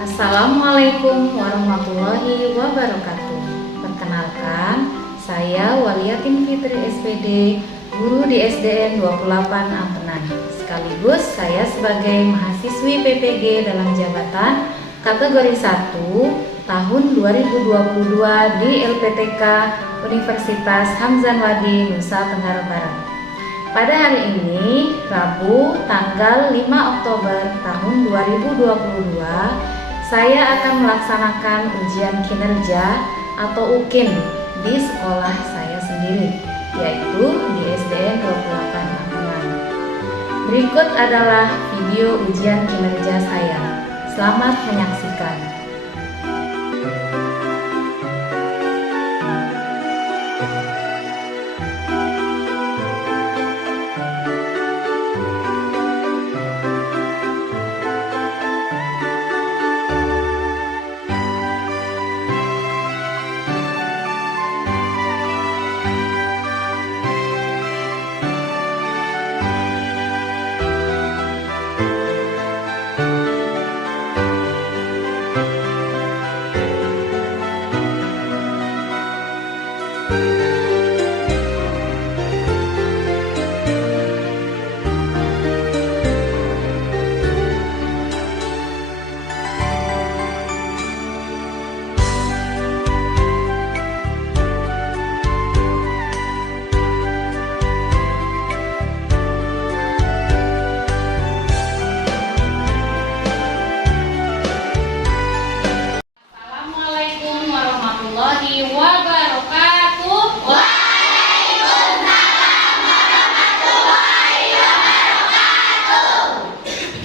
Assalamualaikum warahmatullahi wabarakatuh. Perkenalkan, saya Waliatin Fitri SPD, guru di SDN 28 Ampenan. Sekaligus saya sebagai mahasiswi PPG dalam jabatan kategori 1 tahun 2022 di LPTK Universitas Hamzah Wadi, Nusa Tenggara Barat. Pada hari ini, Rabu, tanggal 5 Oktober tahun 2022, saya akan melaksanakan ujian kinerja atau UKIN di sekolah saya sendiri, yaitu di SDN 28 Ampenan. Berikut adalah video ujian kinerja saya. Selamat menyaksikan.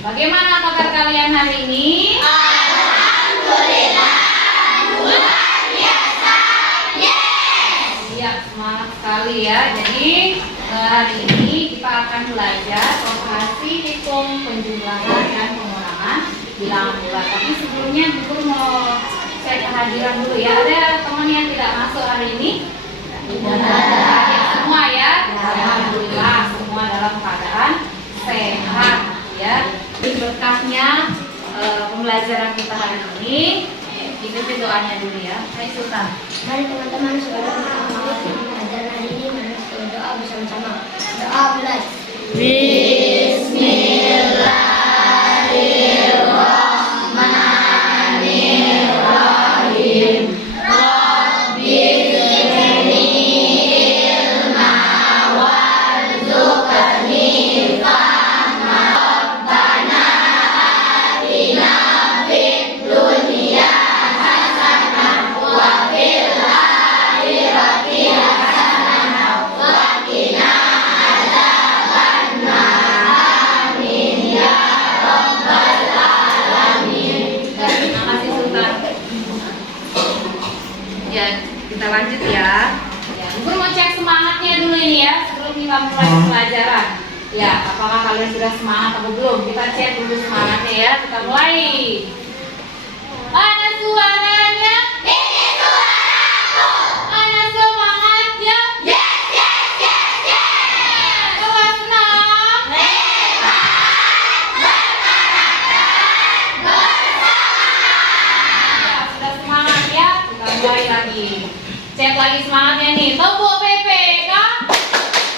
Bagaimana kabar kalian hari ini? Alhamdulillah, luar biasa. Yes. Iya, semangat sekali ya. Jadi hari ini kita akan belajar operasi hitung, penjumlahan dan pengurangan bilangan bulat. Tapi sebelumnya Guru mau cek kehadiran dulu ya. Ada teman yang tidak masuk hari ini? Ada semua ya. Alhamdulillah semua dalam keadaan sehat ya. Di berkahnya pembelajaran kita hari ini, dipimpin doanya dulu ya. Hai Sultan. Mari teman-teman sebelum kita mulai pelajaran hari ini, mari kita doa bersama-sama. Doa mulai. Bismillahirrahmanirrahim. Rabbi zidni ilma warzuqni fahma. Rabbana atina fid dunya hasanah wa fil akhirati hasanah wa qina adzabannar. Amin ya rabbal alamin. Terima kasih Sultan. Ya, kita lanjut ya. Ya, Guru mau cek semangatnya dulu ini ya sebelum kita mulai pelajaran. Ya, apakah kalian sudah semangat atau belum? Kita cek dulu semangatnya ya. Kita mulai. Mana suaranya? Ini suaraku. Mana semangatnya? Yes, yes, yes, yes. Coba senang. Ya, sudah semangat ya. Kita mulai lagi. Cek lagi semangatnya nih. Tepuk PPK.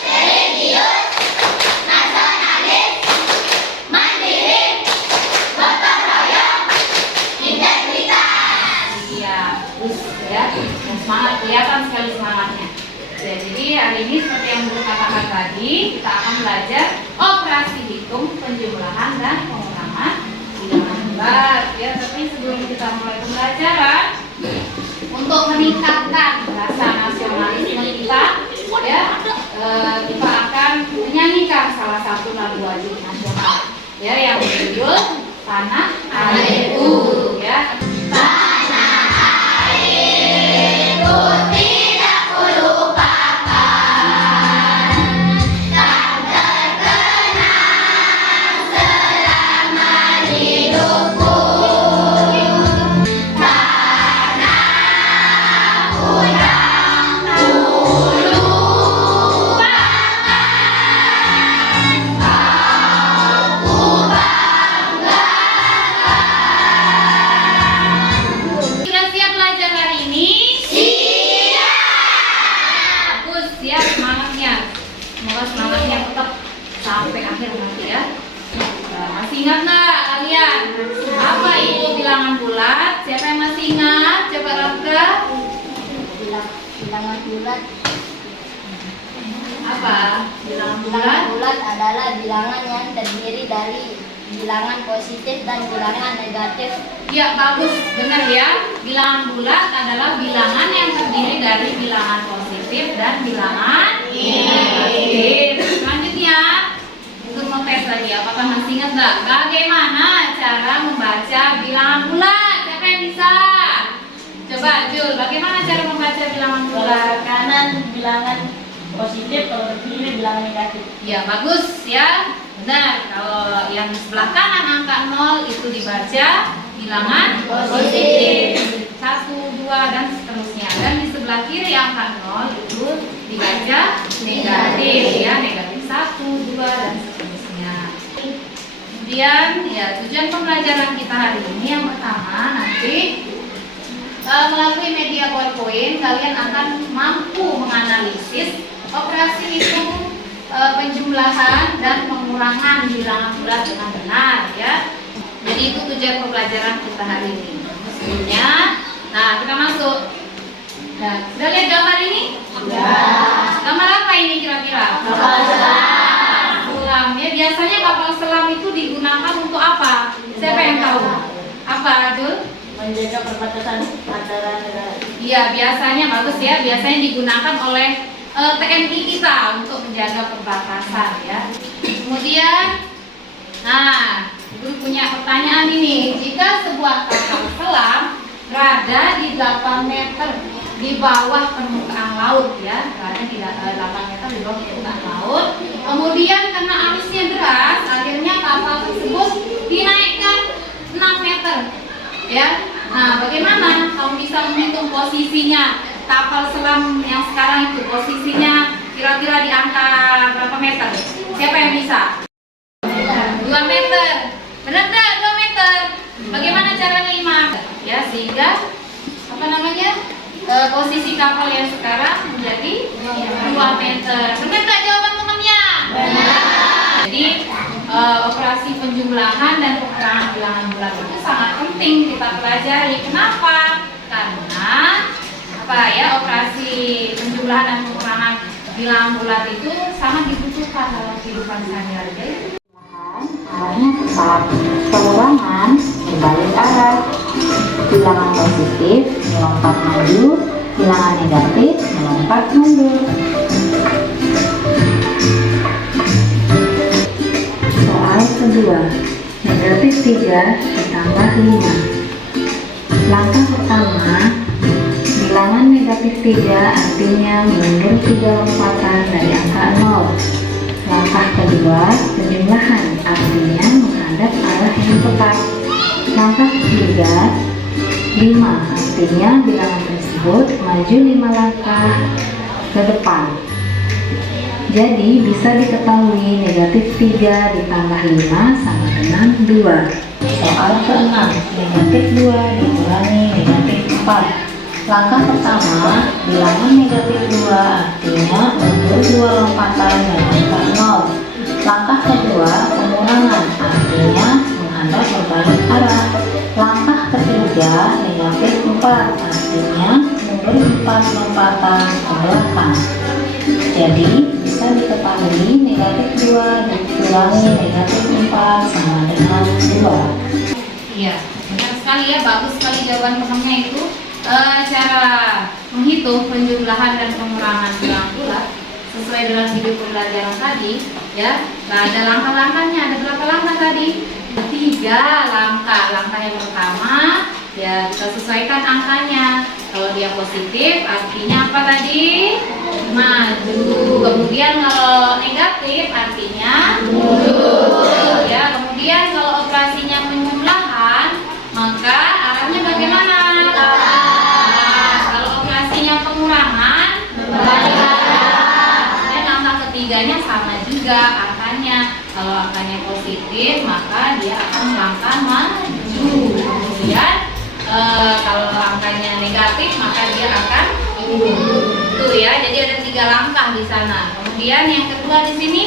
Religius, nasionalis, mandiri, gotong royong, integritas. Iya, terus ya. Dan semangat, kelihatan sekali semangatnya. Ya, jadi hari ini seperti yang Guru katakan tadi, kita akan belajar operasi hitung, penjumlahan dan pengurangan bilangan bulat. Ya, tapi sebelum kita mulai pembelajaran, untuk meningkatkan rasa nasionalisme kita, ya, kita akan menyanyikan salah satu lagu wajib nasional, ya, yang berjudul Tanah Airku, ya. Airku tidak kulupakan, tak terkenang selama hidupku. Tanahku yang kulupakan, kau ku banggakan. bulat. Apa? Bilangan bulat? Bilangan bulat adalah bilangan yang terdiri dari bilangan positif dan bilangan negatif. Ya, bagus. Benar ya. Bilangan bulat adalah bilangan yang terdiri dari bilangan positif dan bilangan negatif. Selanjutnya, untuk ngetes lagi, apakah masih ingat nggak? Bagaimana cara membaca bilangan bulat? Siapa yang bisa? Coba, Jul. Bagaimana cara membaca bilangan bulat? Kanan bilangan positif, kalau kiri bilangan negatif. Ya, bagus ya. Benar. Kalau yang sebelah kanan angka 0 itu dibaca bilangan positif. 1, 2 dan seterusnya. Dan di sebelah kiri angka 0 itu dibaca negatif ya, negatif 1, 2 dan seterusnya. Kemudian ya, tujuan pembelajaran kita hari ini yang pertama nanti melalui media PowerPoint kalian akan mampu menganalisis operasi hitung penjumlahan dan pengurangan bilangan bulat dengan benar ya. Jadi itu tujuan pembelajaran kita hari ini. Sebelumnya, nah kita masuk. Nah, sudah lihat gambar ini? Sudah. Gambar apa ini kira-kira? Kapal selam. Selam. Ya, biasanya kapal selam itu digunakan untuk apa? Siapa yang tahu? Apa, Jul? Menjaga perbatasan antara negara. Iya, biasanya bagus ya. Biasanya digunakan oleh TNI kita untuk menjaga perbatasan ya. Kemudian, nah, Ibu punya pertanyaan ini. Jika sebuah kapal selam berada di 8 meter di bawah permukaan laut ya, berada di 8 meter di bawah permukaan laut, kemudian karena arusnya deras, akhirnya kapal tersebut dinaikkan 6 meter ya. Nah, bagaimana kamu bisa menghitung posisinya kapal selam yang sekarang itu? Posisinya kira-kira di angka berapa meter? Siapa yang bisa? 2 meter. Benar nggak? 2 meter. Bagaimana caranya, Imam? Ya, sehingga apa namanya? Posisi kapal yang sekarang menjadi 2 meter. Benar nggak jawaban temannya? Benar. Jadi operasi penjumlahan dan pengurangan bilangan bulat itu sangat penting kita pelajari. Kenapa? Karena apa ya, operasi penjumlahan dan pengurangan bilangan bulat itu sangat dibutuhkan dalam kehidupan sehari-hari. Arahnya tepat, pengurangan berbalik arah, bilangan positif melompat maju, bilangan negatif melompat mundur. Soal kedua, negatif 3 ditambah 5. Langkah pertama, bilangan negatif 3 artinya mundur 3 lompatan dari angka 0. Langkah kedua, penjumlahan artinya menghadap arah yang tepat. Langkah ketiga, 5 artinya bilangan tersebut maju 5 langkah ke depan. Jadi bisa diketahui negatif 3 ditambah 5 sama dengan 2. Soal ke-6, negatif 2 dikurangi negatif 4. Langkah pertama, bilangan negatif 2 artinya mundur 2 lompatan dari angka 0. Langkah kedua, pengurangan artinya menghadap berbalik arah. Langkah ketiga, negatif 4 artinya mundur 4 lompatan ke belakang. Jadi bisa diketahui negatif 2 dikurangi negatif 4 sama dengan 2. Iya, benar sekali ya, bagus sekali jawaban temannya itu. Cara menghitung penjumlahan dan pengurangan bilangan bulat sesuai dengan video pembelajaran tadi ya. Nah, ada langkah-langkahnya. Ada berapa langkah tadi? 3 langkah. Langkah yang pertama ya, kita sesuaikan angkanya. Kalau dia positif artinya apa tadi? Maju. Kemudian kalau negatif artinya mundur ya. Kemudian kalau operasinya penjumlahan, maka arahnya bagaimana? Dan angka ketiganya sama juga angkanya. Kalau angkanya positif maka dia akan melangkah maju. Kemudian kalau angkanya negatif maka dia akan mundur. Tuh ya, jadi ada 3 langkah di sana. Kemudian yang kedua di sini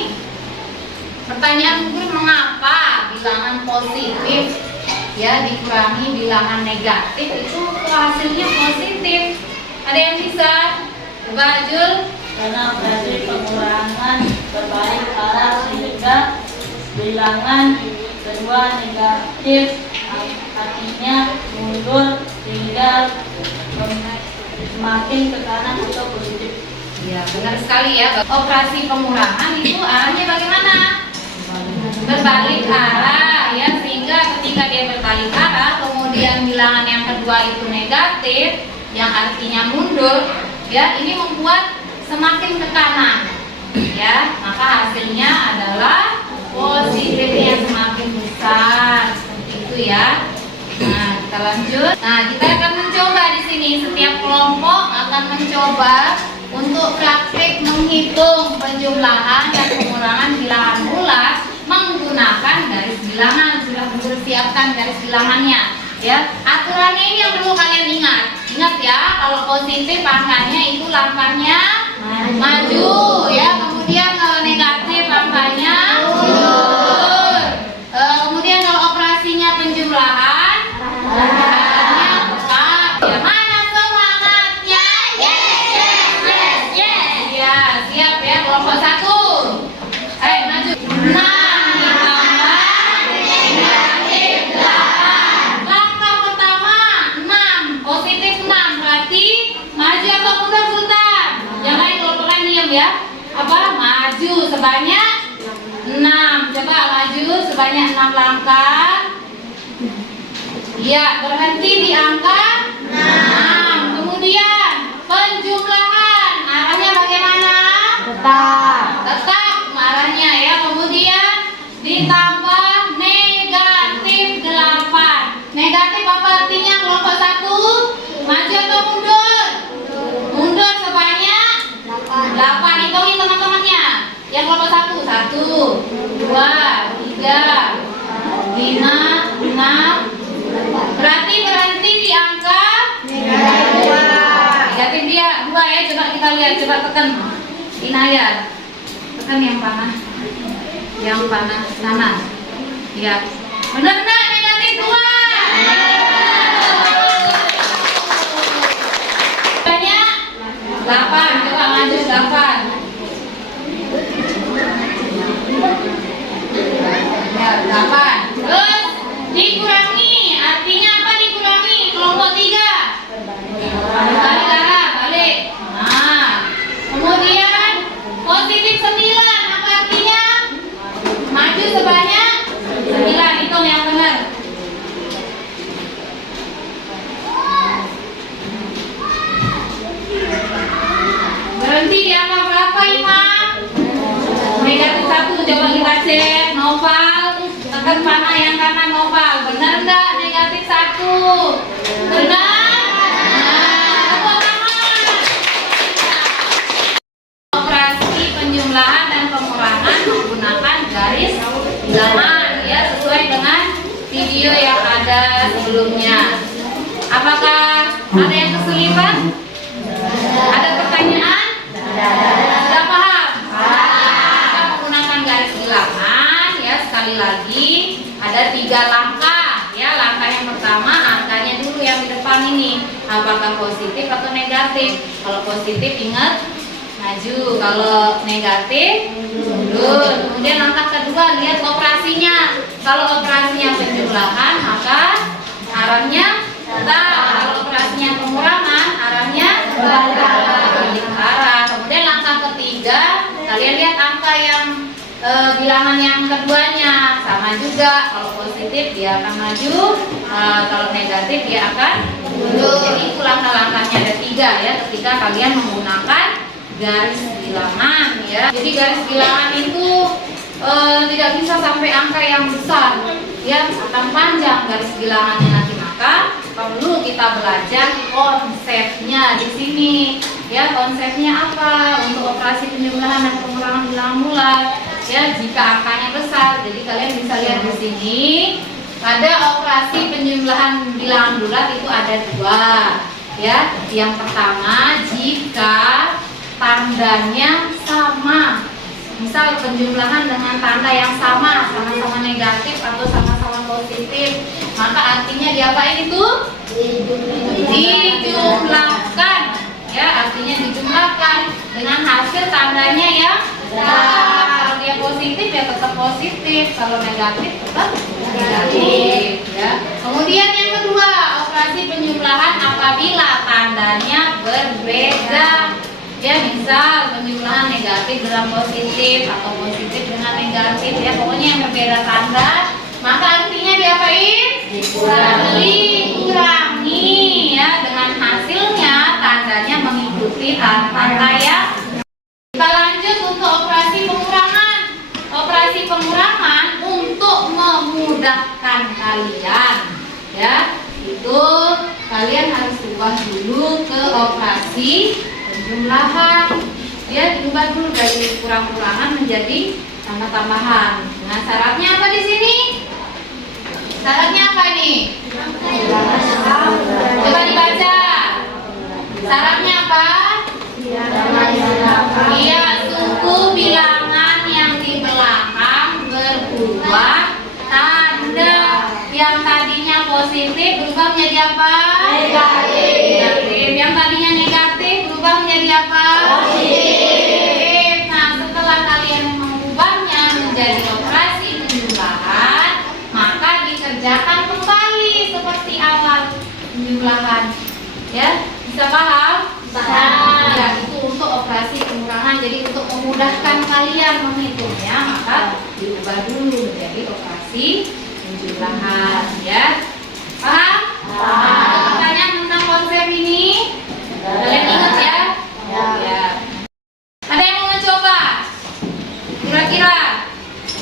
pertanyaan guru, mengapa bilangan positif ya dikurangi bilangan negatif itu hasilnya positif? Ada yang bisa? Coba Jul. Karena operasi pengurangan berbalik arah sehingga bilangan kedua negatif, artinya mundur sehingga semakin ke kanan atau positif. Ya, benar sekali ya. Operasi pengurangan itu arahnya bagaimana? Berbalik arah ya, sehingga ketika dia berbalik arah, kemudian bilangan yang kedua itu negatif, yang artinya mundur, ya, ini membuat semakin ke kanan, ya, maka hasilnya adalah positifnya semakin besar, seperti itu ya. Nah, kita lanjut. Nah, kita akan mencoba di sini, setiap kelompok akan mencoba untuk praktik menghitung penjumlahan dan pengurangan bilangan bulat menggunakan garis bilangan. Sudah mempersiapkan garis bilangannya ya. Aturannya ini yang perlu kalian ingat ya. Kalau positif angkanya itu langkahnya maju ya, kemudian kalau negatif angkanya mundur. Kemudian kalau operasinya penjumlahan angkanya tetap ya. Mana semangatnya? Ya, siap ya, kelompok 1. Ayo maju. 6 ditambah negatif 8. Langkah pertama 6, positif 6. Berarti maju atau mundur Sultan? Jangan kelompok lain diam ya. Apa? Maju sebanyak 6. Coba maju sebanyak 6 langkah. Ya, berhenti di angka 6. Kemudian penjumlahan arahnya bagaimana? Tetap arahnya ya. Kemudian ditambah negatif 8. Negatif apa artinya kelompok 1? Maju atau mundur? Mundur sebanyak 8. Hitungin teman-temannya. Yang kelompok 1, 1, 2, 3, 5, 6. Berarti berhenti di angka negatif dia 2 ya. Coba kita lihat, coba tekan Inayat, tekan yang panah, sana ya. Benar nggak negatif 2? Banyak 8. Coba maju 8 ya, 8. Terus dikurangi, artinya apa dikurangi? Kelompok 3 balik arah, balik. Nah, kemudian positif 9 apa artinya? Maju sebanyak 9. Hitung yang benar. Berhenti di angka berapa Imam? Negatif 1. Coba kita cek. Noval, tekan panah yang kanan Noval. Benar enggak negatif 1? Benar? Operasi penjumlahan dan pengurangan menggunakan garis bilangan ya, sesuai dengan video yang ada sebelumnya. Apakah ada yang kesulitan? Ada pertanyaan? Sudah paham? Kita menggunakan garis bilangan ya. Sekali lagi ada 3 langkah ya. Langkah yang pertama angkanya dulu yang di depan ini, apakah positif atau negatif. Kalau positif ingat maju, kalau negatif mundur. Kemudian langkah kedua lihat operasinya. Kalau operasinya penjumlahan maka arahnya tetap. Kalau operasinya pengurangan arahnya balik arah. Kemudian langkah ketiga kalian lihat angka yang bilangan yang keduanya sama juga. Kalau positif dia akan maju, kalau negatif dia akan mundur. Itu langkah-langkahnya ada 3 ya ketika kalian menggunakan garis bilangan ya. Jadi garis bilangan itu tidak bisa sampai angka yang besar ya, akan panjang garis bilangannya nanti. Maka perlu kita belajar konsepnya di sini ya. Konsepnya apa untuk operasi penjumlahan dan pengurangan bilangan bulat ya. Jika angkanya besar, jadi kalian bisa lihat di sini pada operasi penjumlahan bilangan bulat itu ada 2 ya. Yang pertama jika tandanya sama, misal penjumlahan dengan tanda yang sama, sama-sama negatif atau sama-sama positif, maka artinya diapain itu? Dijumlahkan ya, artinya artinya dijumlahkan dengan hasil tandanya yang kalau dia positif ya tetap positif, kalau negatif tetap negatif ya. Kemudian yang kedua, operasi penjumlahan apabila tandanya berbeda. Ya, misal penjumlahan negatif dengan positif atau positif dengan negatif ya, pokoknya yang berbeda tanda, maka artinya diapain? Dikurangi ya, dengan hasilnya tandanya mengikuti tanda ya. Kita lanjut untuk operasi pengurangan. Operasi pengurangan untuk memudahkan kalian ya, itu kalian harus ubah dulu ke operasi penjumlahan ya, diubah dulu dari kurang-kurangan menjadi tambah-tambahan. Nah, syaratnya apa di sini? Syaratnya apa nih? Coba dibaca. Syaratnya apa? Iya, suku bilangan yang di belakang berubah tanda. Yang tadinya positif berubah menjadi apa? Negatif. Yang tadinya negatif berubah menjadi apa? Positif. Nah, setelah kalian mengubahnya menjadi operasi penjumlahan, maka dikerjakan kembali seperti awal penjumlahan. Ya, bisa paham? Ya, itu untuk operasi pengurangan. Jadi untuk memudahkan kalian menghitungnya, maka diubah dulu menjadi operasi penjumlahan ya. Paham? Ada pertanyaan tentang konsep ini? Kalian ingat ya? Ya. Ada yang mau mencoba? Kira-kira?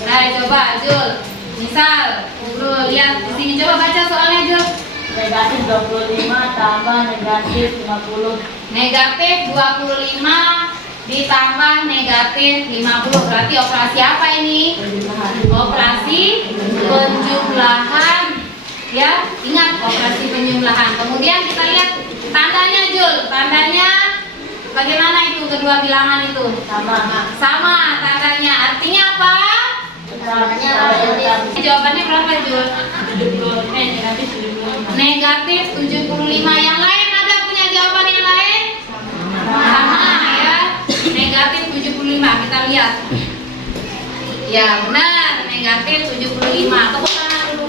Nah, coba Jul. Misal, Jul lihat di sini, coba baca soalnya Jul. Negatif 25 tambah negatif 50. Negatif 25 ditambah negatif 50. Berarti operasi apa ini? Operasi penjumlahan. Ya, ingat operasi penjumlahan. Kemudian kita lihat tandanya Jul. Tandanya bagaimana itu kedua bilangan itu? Sama tandanya. Artinya apa? Jawabannya berapa Jul? Negatif 75. Yang lain ada punya jawaban yang lain? Sama ya. Negatif 75. Kita lihat. Ya benar, negatif 75. Tepuk tangan dulu.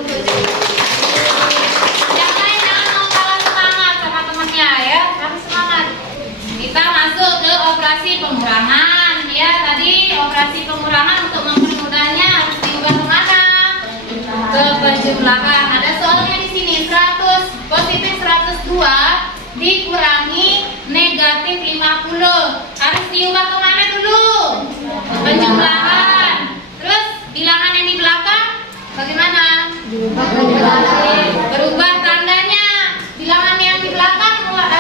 Yang lain jangan mau kalah semangat sama temannya ya. Harus semangat. Kita masuk ke operasi pengurangan ya. Tadi operasi pengurangan untuk mempermudahnya harus diubah kemana? Ke penjumlahan. Ada soalnya di sini 100 positif 102 dikurangi negatif 50. Harus diubah kemana dulu? Penjumlahan. Terus bilangan yang di belakang bagaimana? Berubah tandanya. Bilangan yang di belakang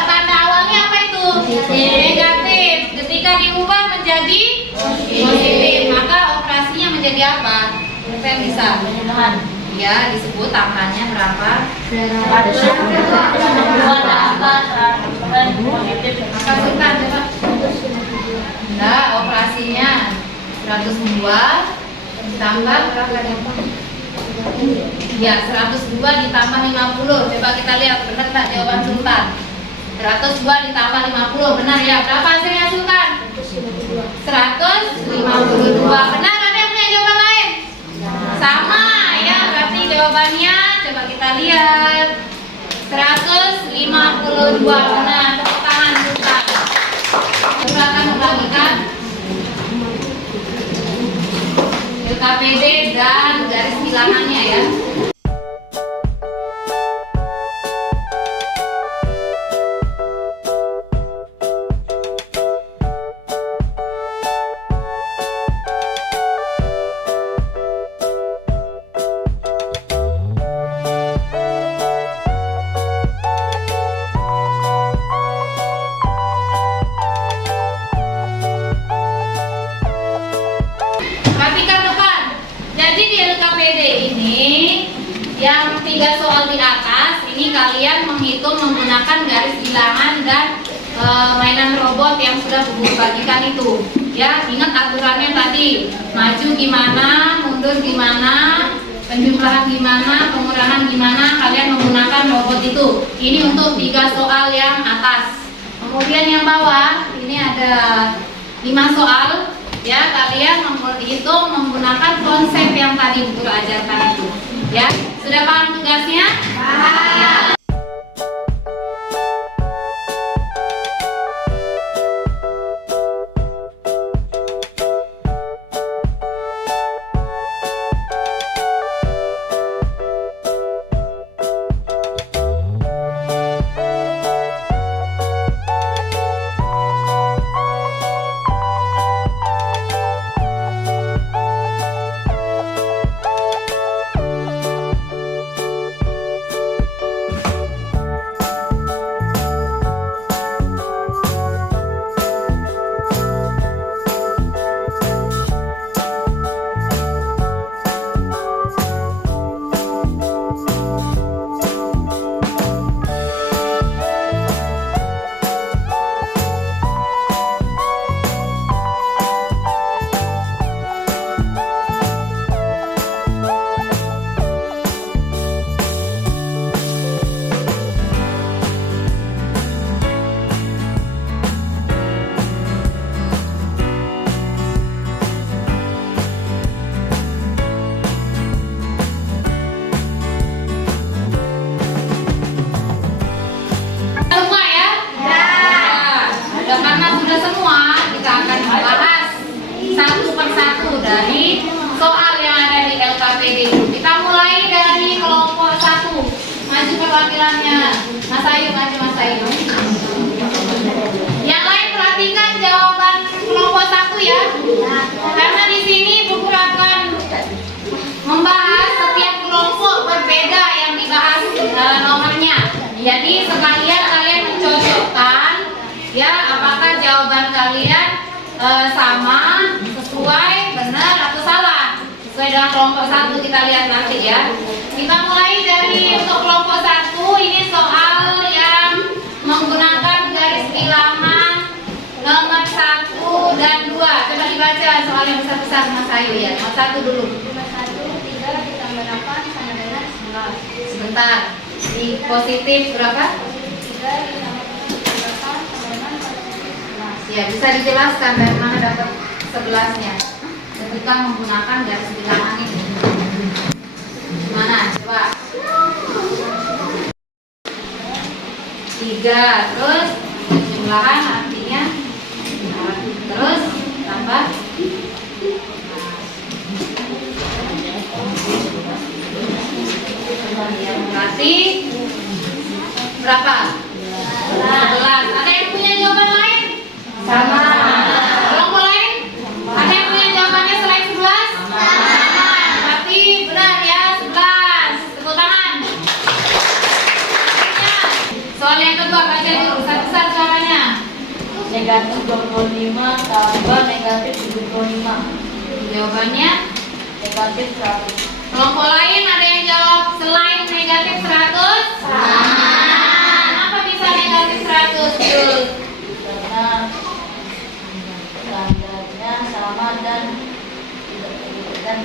tanda awalnya apa itu? Negatif. Ketika diubah menjadi positif, maka operasinya menjadi apa? Saya bisa. Ya, disebut angkanya berapa? 102 Angka sultan coba. Nah, operasinya 102 ditambah berapa? Ya, 102 ditambah 50. Coba kita lihat benar tak jawaban sultan? 102 ditambah 50 benar ya. Berapa hasilnya sultan? 152. Benar, ada yang punya jawaban lain? Sama ya, berarti jawabannya coba kita lihat 152. Benar, tepuk tangan sultan. Silakan membagikan LKPD dan garis bilangannya ya. Perhatikan depan. Jadi di LKPD ini yang 3 soal di atas ini kalian menghitung menggunakan garis bilangan dan mainan robot yang sudah Ibu bagikan itu. Ya, ingat aturannya tadi. Maju gimana, mundur gimana, penjumlahan gimana, pengurangan gimana, kalian menggunakan robot itu. Ini untuk 3 soal yang atas. Kemudian yang bawah ini ada 5 soal. Ya, kalian menghitung menggunakan konsep yang tadi guru ajarkan itu. Ya, sudah paham tugasnya? Paham. Semua ya? Ya. Karena sudah semua, kita akan membahas satu persatu dari soal yang ada di LKPD itu. Kita mulai dari kelompok 1. Maju perwakilannya. Mas Ayu, maju Mas Ayu. Yang lain perhatikan jawaban kelompok 1 ya. Karena di sini buku akan membahas setiap kelompok berbeda yang dibahas nomornya. Jadi sekalian kalian mencocokkan ya apakah jawaban kalian sama, sesuai, benar atau salah. Sesuai dengan kelompok 1 kita lihat nanti ya. Kita mulai dari untuk kelompok 1 ini soal yang menggunakan garis bilangan nomor 1 dan 2. Coba dibaca soal yang besar-besar Mas Ayu ya. Nomor 1 dulu. Nomor 1, 3 ditambah 8 sama dengan 11. Sebentar. Di positif berapa? 3 ditambah 8 sama dengan 11. Ya, bisa dijelaskan dari mana dapat 11-nya ketika menggunakan garis bilangan ini. Gimana? Coba. 3, terus jumlahan artinya terus tambah. Ya, berarti berapa? 11. Ada yang punya jawaban lain? Sama. Kelompok lain? Ada yang punya jawabannya selain 11? Sama. Berarti benar ya, 11. Tepuk tangan. Soal yang kedua, baca dulu besar-besar suaranya. Negatif 25 tambah negatif 75. Jawabannya Negatif 100. kelompok lain ada yang jawab selain negatif 100? Kenapa bisa negatif 100? Yul? Karena tandanya sama dan tidak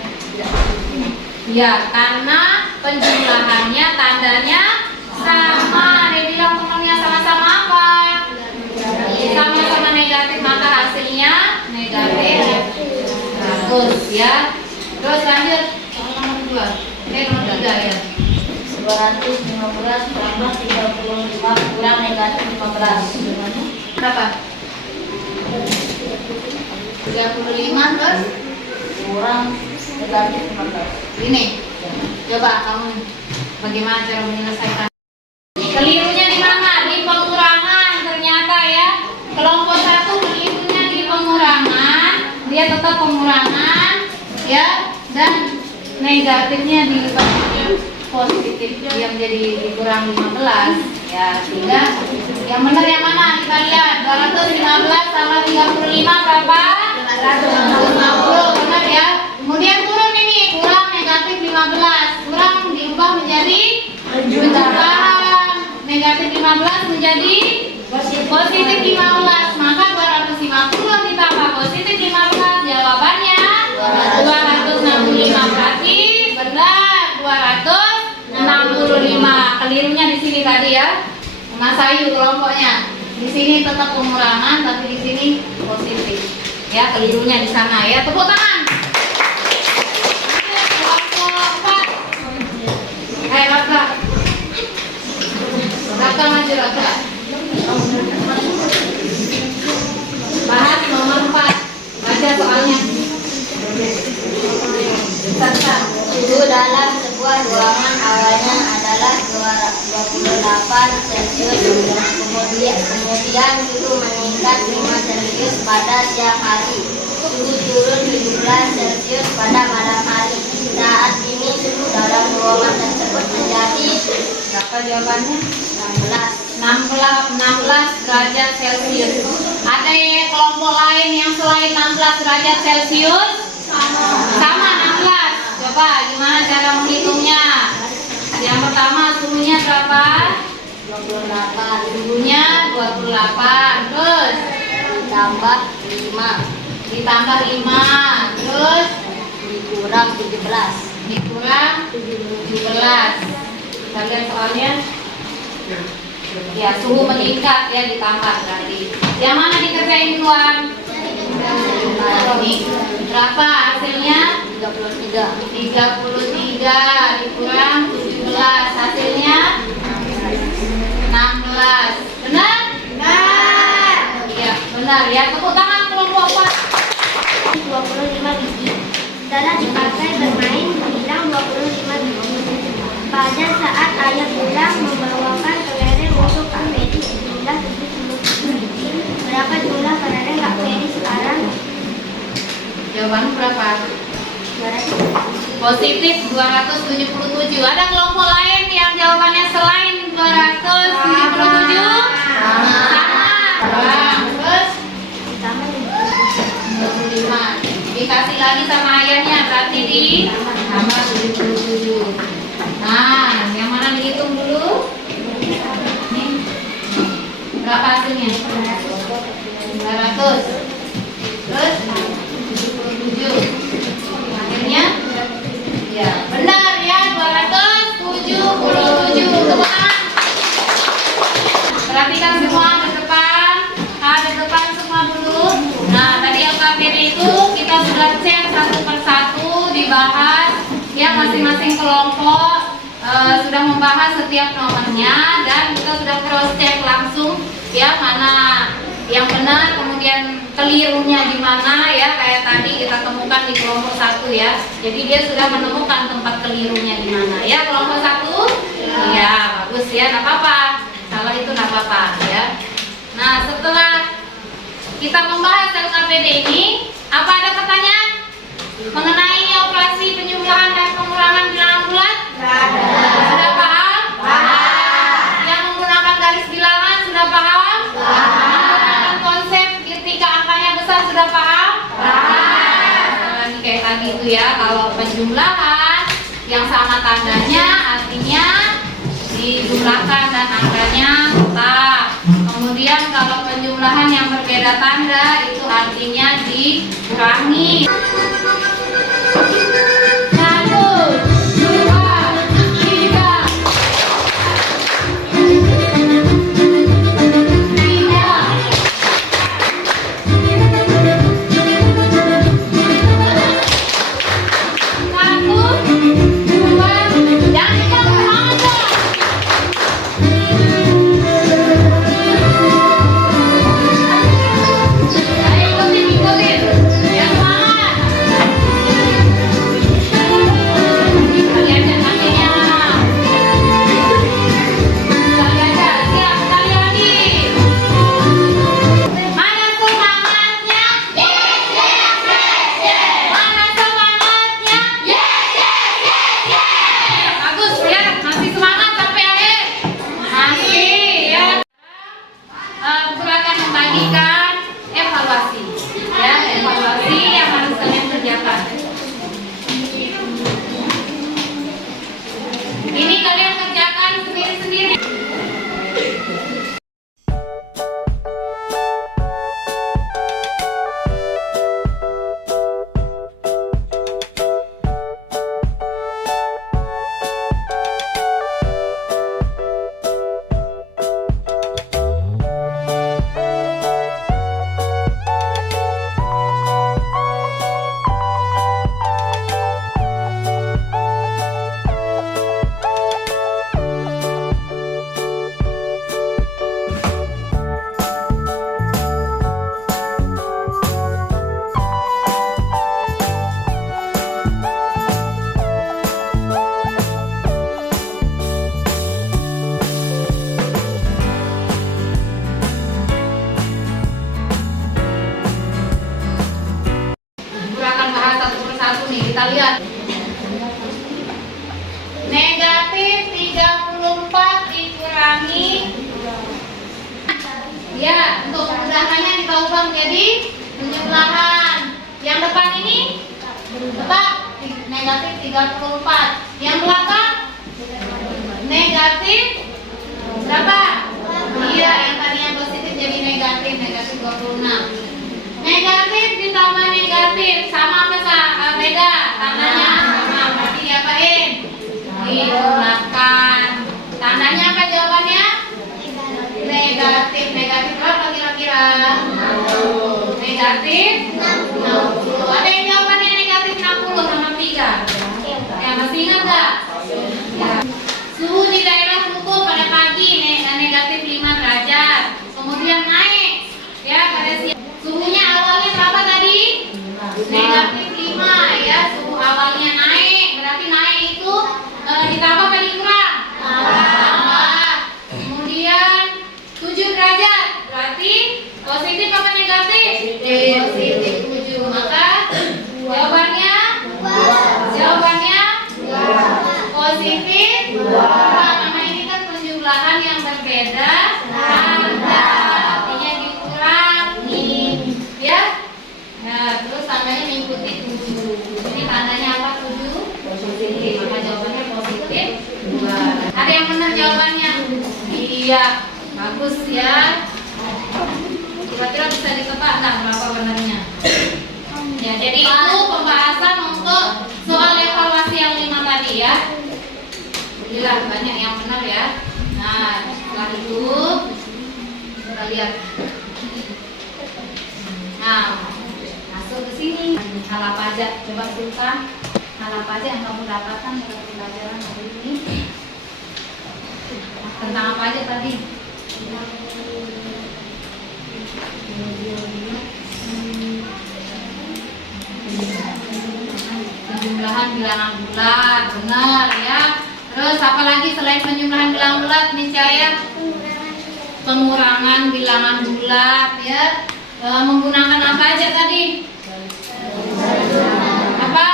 Ya, karena penjumlahannya tandanya sama. Dia bilang temannya sama-sama apa? Sama-sama negatif, maka hasilnya negatif 100 ya. Terus lanjut soal nomor 2. Nomor 3 ya. 215 tambah 35 kurang negatif 15. Berapa? 35 terus Kurang negatif 15. ini. Coba kamu bagaimana cara menyelesaikan? Kelirunya di mana? Di pengurangan ternyata ya. Kelompok 1 kelirunya di pengurangan. Dia tetap pengurangan ya, dan negatifnya di positif yang jadi dikurang 15 ya. Sehingga yang benar yang mana? Kita lihat 215 sama 35 berapa? 250. Benar ya. Kemudian turun ini, kurang negatif 15, kurang diubah menjadi penjumlahan. Negatif 15 menjadi positif 15, maka 250 ditambah positif 15 jawabannya 265. Berarti benar 265. Kelirunya di sini tadi ya, Mas Ayu kelompoknya. Di sini tetap pengurangan, tapi di sini positif. Ya, kelirunya di sana ya. Tepuk tangan. Kelompok 4. Hai Raka. Raka maju Raka. Bahas nomor 4. Baca soalnya. Suhu dalam sebuah ruangan awalnya adalah 28 Celcius, kemudian suhu meningkat 5 Celcius pada siang hari. Suhu turun 17 Celcius pada malam hari. Saat ini suhu dalam ruangan tersebut menjadi Berapa jawabannya? 16. 16 derajat Celcius. Ada ya kelompok lain yang selain 16 derajat Celcius? Sama 16. Coba gimana cara menghitungnya? Yang pertama suhunya berapa? 28 Suhunya 28. Terus ditambah 5 ditambah 5. Terus dikurang 17. dikurang 17. Kita lihat soalnya. Ya, suhu meningkat ya ditambah berarti. Yang mana dikerjain duluan? Ini berapa hasilnya? 33 dikurang 17 hasilnya 16. Benar? Benar. Iya, benar ya. Tepuk tangan kelompok 4. 25 biji. Setelah dipakai bermain, hilang 25 biji. Pada saat ayah pulang membawakan kelereng untuk Kak Fedi sejumlah 70 biji. Berapa jumlah kelereng Kak Fedi sekarang? Jawaban berapa? Positif 277. Ada kelompok lain yang jawabannya selain 277? Sama. Terus 25. Dikasih lagi sama ayahnya berarti di tambah 77. Nah, yang mana dihitung dulu? Nih. Berapa hasilnya? 200. Terus 77. Akhirnya ya, benar ya 277. Tepuk tangan. Perhatikan semua ke depan. Ke depan semua dulu. Nah, tadi LKPD itu kita sudah cek satu persatu, dibahas ya, masing-masing kelompok sudah membahas setiap nomornya dan kita sudah cross check langsung ya, mana yang benar, kemudian kelirunya di mana ya, kayak tadi kita temukan di kelompok 1 ya. Jadi dia sudah menemukan tempat kelirunya di mana ya, kelompok 1. Iya, bagus ya, nggak apa-apa. Salah itu nggak apa-apa ya. Nah, setelah kita membahas LKPD ini, apa ada pertanyaan mengenai operasi penjumlahan dan pengurangan bilangan bulat? Sudah paham? Yang menggunakan garis bilangan sudah paham? Menggunakan konsep ketika angkanya besar sudah paham? Ini kayak tadi itu ya, kalau penjumlahan yang sama tandanya artinya dijumlahkan dan angkanya tetap. Kemudian kalau penjumlahan yang berbeda tanda itu artinya dikurangi. 1, 2, 3. menjadi penjumlahan. Yang depan ini tebak negatif 34. Yang belakang negatif berapa? Iya, yang tadinya positif jadi negatif 26. Negatif ditambah negatif sama apa beda? Tandanya sama, berarti diapain? Dijumlahkan. Tandanya apa jawabannya? Negatif. Negatif berapa kira-kira? Negatif 60. Ada yang jawabannya negatif 60 sama 3? Ya, masih ingat gak? Ya. Suhu di daerah Ruko pada pagi negatif 5 derajat. Kemudian naik ya pada siang. Suhunya awalnya berapa tadi? Negatif 5 ya. Suhu awalnya naik. Berarti naik itu ditambah kali kurang? Tambah. Kemudian 7 derajat. Berarti positif apa negatif? Positif 7. Maka jawabannya? Jawabannya? Positif 2. Karena ini kan penjumlahan yang berbeda tanda. Artinya dikurangi. Ya? Nah, terus tandanya mengikuti 7. Ini tandanya apa 7? Positif. Maka jawabannya positif 2. Ada yang benar jawabannya? Iya. Bagus ya. Kira-kira bisa ditebak nggak berapa benarnya? Ya, jadi itu pembahasan untuk soal evaluasi yang 5 tadi ya. Alhamdulillah banyak yang benar ya. Nah, setelah itu kita lihat. Nah, masuk ke sini. Hal apa aja? Coba sebutkan hal apa aja yang kamu dapatkan dalam pembelajaran hari ini? Tentang apa aja tadi? Penjumlahan bilangan bulat, benar ya. Terus apa lagi selain penjumlahan bilangan bulat nih saya? Pengurangan bilangan bulat ya. Menggunakan apa aja tadi? Apa?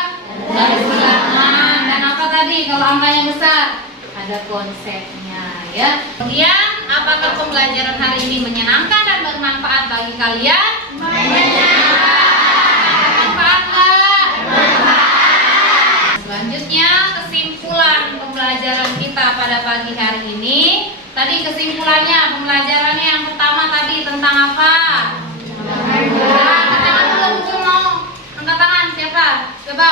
Garis bilangan. Dan apa tadi kalau angkanya besar? Ada konsepnya ya. Kemudian apakah pembelajaran hari ini menyenangkan dan bermanfaat bagi kalian? Bermanfaat nggak? Selanjutnya kesimpulan pembelajaran kita pada pagi hari ini. Tadi kesimpulannya pembelajarannya yang pertama tadi tentang apa? Angkat tangan dulu, mau angkat tangan siapa? Coba.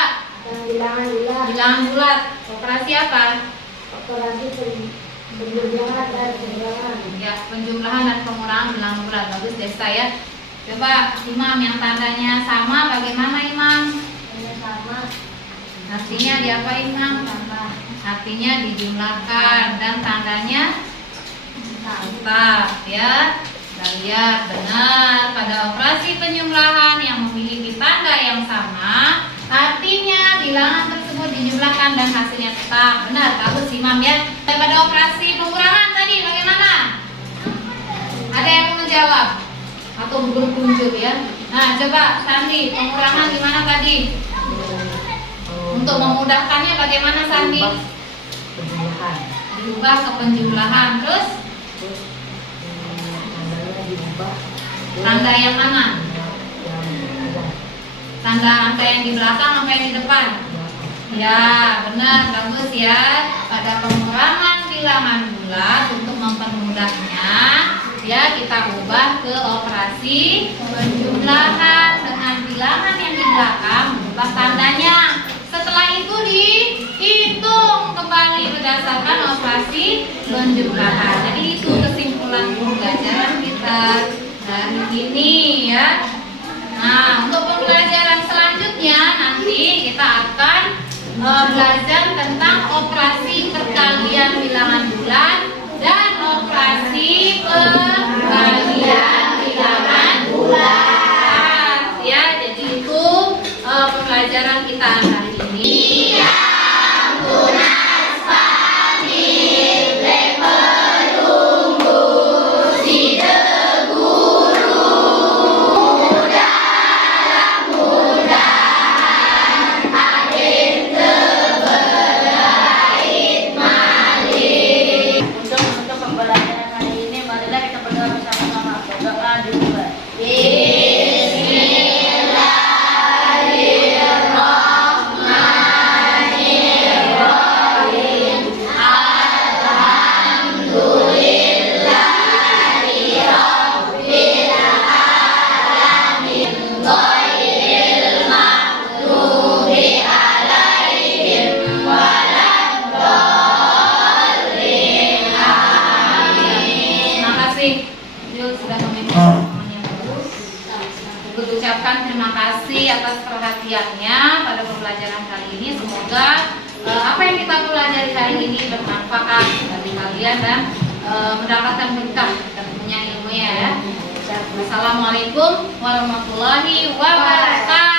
Bilangan bulat. Operasi apa? Operasi penjumlahan dan pengurangan. Ya, penjumlahan dan pengurangan bilangan bulat. Bagus Desta ya. Coba Imam yang tandanya sama bagaimana Imam? Sama. Artinya diapain Imam? Tambah. Artinya dijumlahkan dan tandanya tambah ya. Kita lihat benar pada operasi penjumlahan yang memiliki tanda yang sama, artinya bilangan tersebut dijumlahkan dan hasilnya tetap. Benar, bagus Imam ya. Pada operasi pengurangan tadi bagaimana? Ada yang mau menjawab? Atau berkunjung ya? Nah, coba Sandi, pengurangan gimana tadi? Untuk memudahkannya bagaimana Sandi? Diubah ke penjumlahan. Terus? Tanda yang mana? Tanda angka yang di belakang apa yang di depan? Ya, benar, bagus ya. Pada pengurangan bilangan bulat untuk mempermudahnya, ya kita ubah ke operasi penjumlahan dengan bilangan yang di belakang, ubah tandanya. Setelah itu dihitung kembali berdasarkan operasi penjumlahan. Jadi itu kesimpulan pembelajaran kita hari ini ya. Nah, untuk pembelajaran selanjutnya nanti kita akan belajar tentang operasi perkalian bilangan bulat dan operasi pembalian bilangan bulat. Ya, jadi itu pembelajaran kita hari ini. terima kasih atas perhatiannya pada pembelajaran kali ini. Semoga apa yang kita pelajari hari ini bermanfaat bagi kalian dan mendapatkan berkah tentunya ilmunya ya. Wassalamualaikum warahmatullahi wabarakatuh.